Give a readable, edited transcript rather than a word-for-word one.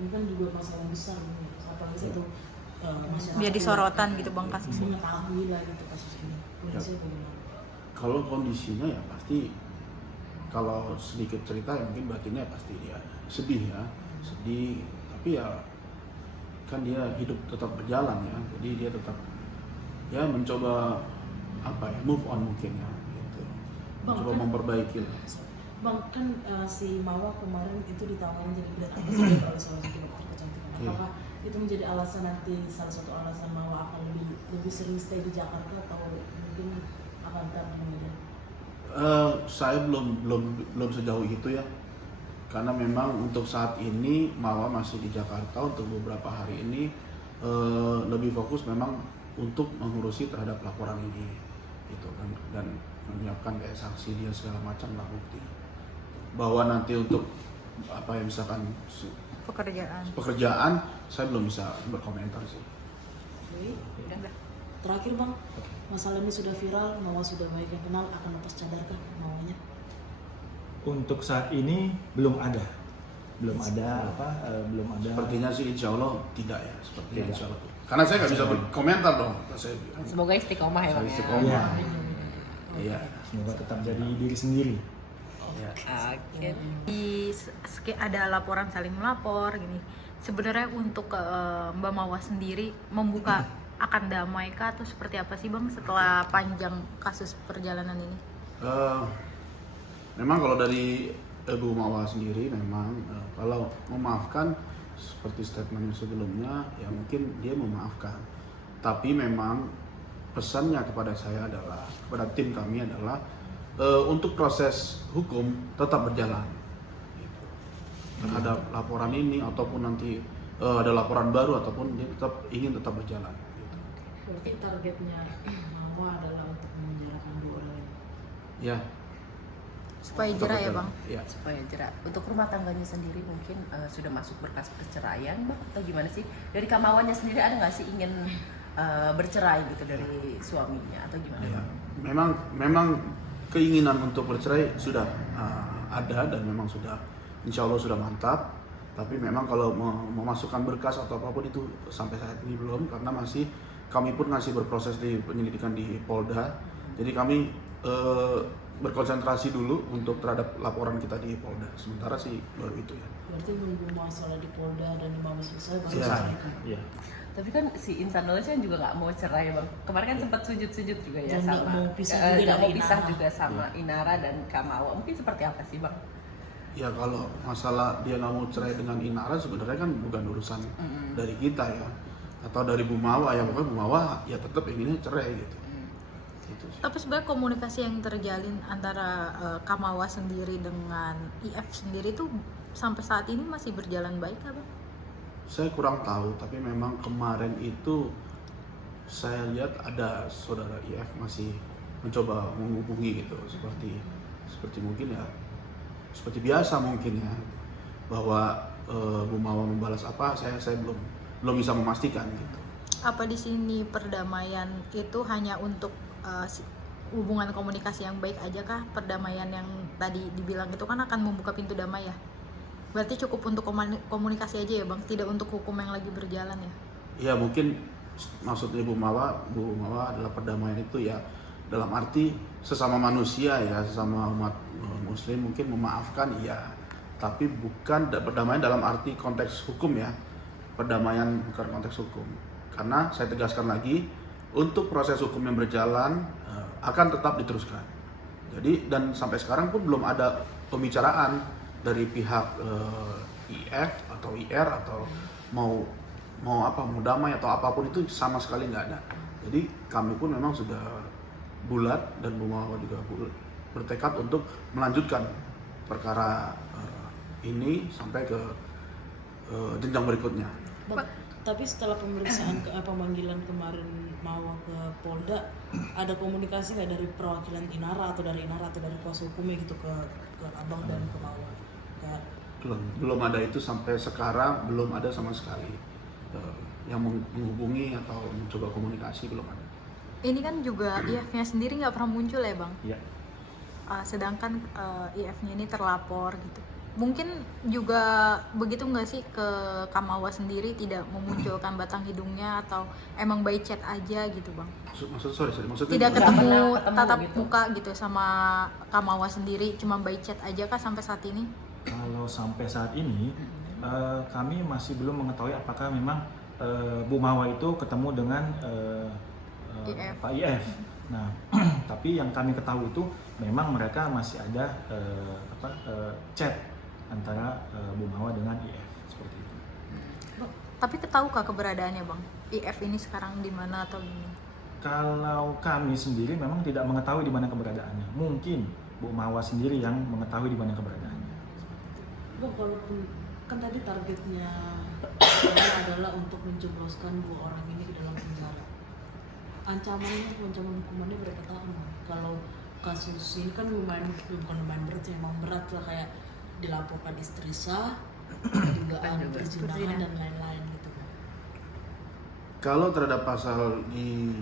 ini kan juga masalah besar nih, apalagi itu masyarakat Biar disorotan gitu bang kasusnya. mengetahui lah gitu kasus ini. Kondisinya bagaimana? Kalau kondisinya ya pasti, kalau sedikit cerita ya mungkin batinnya pasti dia sedih ya, sedih, tapi ya kan dia hidup tetap berjalan ya, jadi dia tetap ya mencoba apa ya, move on mungkin ya gitu, mencoba memperbaiki lah. Bang, kan si Mawa kemarin itu ditawarin jadi brand ambassador oleh salah satu dokter kecantikan. Apakah itu menjadi alasan nanti, salah satu alasan Mawa akan lebih sering stay di Jakarta atau mungkin akan tetap di Medan? Saya belum sejauh itu ya, karena memang untuk saat ini Mawa masih di Jakarta untuk beberapa hari ini, lebih fokus memang untuk mengurusi terhadap laporan ini gitu kan, dan menyiapkan kayak saksi dia segala macam lah, bukti bahwa nanti untuk apa ya, misalkan pekerjaan saya belum bisa berkomentar sih. Oke. Terakhir Bang, masalah ini sudah viral, Mawa sudah banyak yang kenal, akan lepas cadarkah Mawanya? Untuk saat ini belum ada belum ada. Sepertinya sih insya Allah tidak ya, sepertinya insya Allah. Karena saya nggak bisa berkomentar dong, saya bilang. Semoga istiqomah ya Bang ya. Istiqomah. Iya. Semoga tetap jadi diri sendiri. Ya. Oke. Ada laporan saling melapor gini. Sebenarnya untuk Mbak Mawa sendiri membuka akan damai kah atau seperti apa sih Bang setelah panjang kasus perjalanan ini? Memang kalau dari Bu Mawa sendiri memang kalau memaafkan seperti statement sebelumnya ya mungkin dia memaafkan, tapi memang pesannya kepada saya adalah, kepada tim kami adalah untuk proses hukum tetap berjalan gitu. Terhadap laporan ini ataupun nanti ada laporan baru ataupun dia ingin tetap berjalan gitu. Berarti targetnya Mawa adalah untuk memenjarakan dua orang ini? Ya. Supaya jerah ya Bang? Ya. Supaya jerak. Untuk rumah tangganya sendiri mungkin sudah masuk berkas perceraian Bang atau gimana sih? Dari Kamawanya sendiri ada nggak sih ingin bercerai gitu dari suaminya atau gimana? Ya. Memang keinginan untuk bercerai sudah ada dan memang sudah insya Allah sudah mantap. Tapi memang kalau memasukkan berkas atau apapun itu sampai saat ini belum, karena kami pun masih berproses di penyelidikan di Polda. Jadi kami berkonsentrasi dulu untuk terhadap laporan kita di Polda. Sementara sih baru itu ya. Berarti menunggu masalah di Polda dan di Mabes selesai baru Iya. diselesaikan. Iya. Tapi kan si Insan Knowledge kan juga nggak mau cerai Bang. Kemarin kan sempat sujud-sujud juga ya Dan nggak sama. mau pisah juga Nggak dari mau pisah Inara. juga sama Inara dan Kamawa. Mungkin seperti apa sih Bang? Ya kalau masalah dia nggak mau cerai dengan Inara sebenarnya kan bukan urusan dari kita ya, atau dari Bu Mawa ya, pokoknya Bu Mawa ya tetap inginnya cerai gitu. Gitu sih. Tapi sebenarnya komunikasi yang terjalin antara Kamawa sendiri dengan IF sendiri tuh sampai saat ini masih berjalan baik nggak Bang? Saya kurang tahu, tapi memang kemarin itu saya lihat ada saudara IF masih mencoba menghubungi gitu, seperti mungkin ya, seperti biasa mungkin ya, bahwa Bu Mawa membalas apa, saya belum bisa memastikan gitu. Apa di sini perdamaian itu hanya untuk hubungan komunikasi yang baik aja kah? Perdamaian yang tadi dibilang itu kan akan membuka pintu damai ya? Berarti cukup untuk komunikasi aja ya Bang, tidak untuk hukum yang lagi berjalan ya? Ya mungkin maksudnya Bu Mawa adalah perdamaian itu ya dalam arti sesama manusia ya, sesama umat Muslim mungkin memaafkan ya, tapi bukan perdamaian dalam arti konteks hukum ya, perdamaian bukan konteks hukum. Karena saya tegaskan lagi, untuk proses hukum yang berjalan akan tetap diteruskan. Jadi dan sampai sekarang pun belum ada pembicaraan dari pihak IF atau IR atau mau damai atau apapun itu sama sekali nggak ada. Jadi kami pun memang sudah bulat dan Bu Mawa juga bertekad untuk melanjutkan perkara ini sampai ke jenjang berikutnya. Bang, tapi setelah pemeriksaan pemanggilan kemarin Mawa ke Polda, ada komunikasi nggak dari perwakilan Inara atau dari Inara atau dari kuasa hukumnya gitu ke Abang dan ke Mawa? Nggak. Belum ada itu sampai sekarang, belum ada sama sekali yang menghubungi atau mencoba komunikasi, belum ada. Ini kan juga IF-nya sendiri nggak pernah muncul ya Bang? Iya. Sedangkan IF-nya ini terlapor gitu. Mungkin juga begitu nggak sih ke Kamawa sendiri tidak memunculkan batang hidungnya atau emang by chat aja gitu bang? Maksudnya Tidak Nggak ketemu pernah ketemu tatap gitu. muka gitu sama Kamawa sendiri, cuma by chat aja kah sampai saat ini? Kalau sampai saat ini kami masih belum mengetahui apakah memang Bu Mawa itu ketemu dengan IF. Pak IF. Nah, tapi yang kami ketahui itu memang mereka masih ada chat antara Bu Mawa dengan IF seperti itu. Tapi ketahukah keberadaannya bang? IF ini sekarang di mana atau gimana? Kalau kami sendiri memang tidak mengetahui di mana keberadaannya. Mungkin Bu Mawa sendiri yang mengetahui di mana keberadaannya. Bang, walaupun kan tadi targetnya adalah untuk menjebloskan 2 orang ini ke dalam penjara. Ancamannya, ancaman hukumannya berapa tahun? Bang? Kalau kasus ini kan bukan lumayan berat sih, emang berat lah, kayak dilaporkan istri sah, dugaan perzinahan dan lain-lain gitu. kalau terhadap pasal di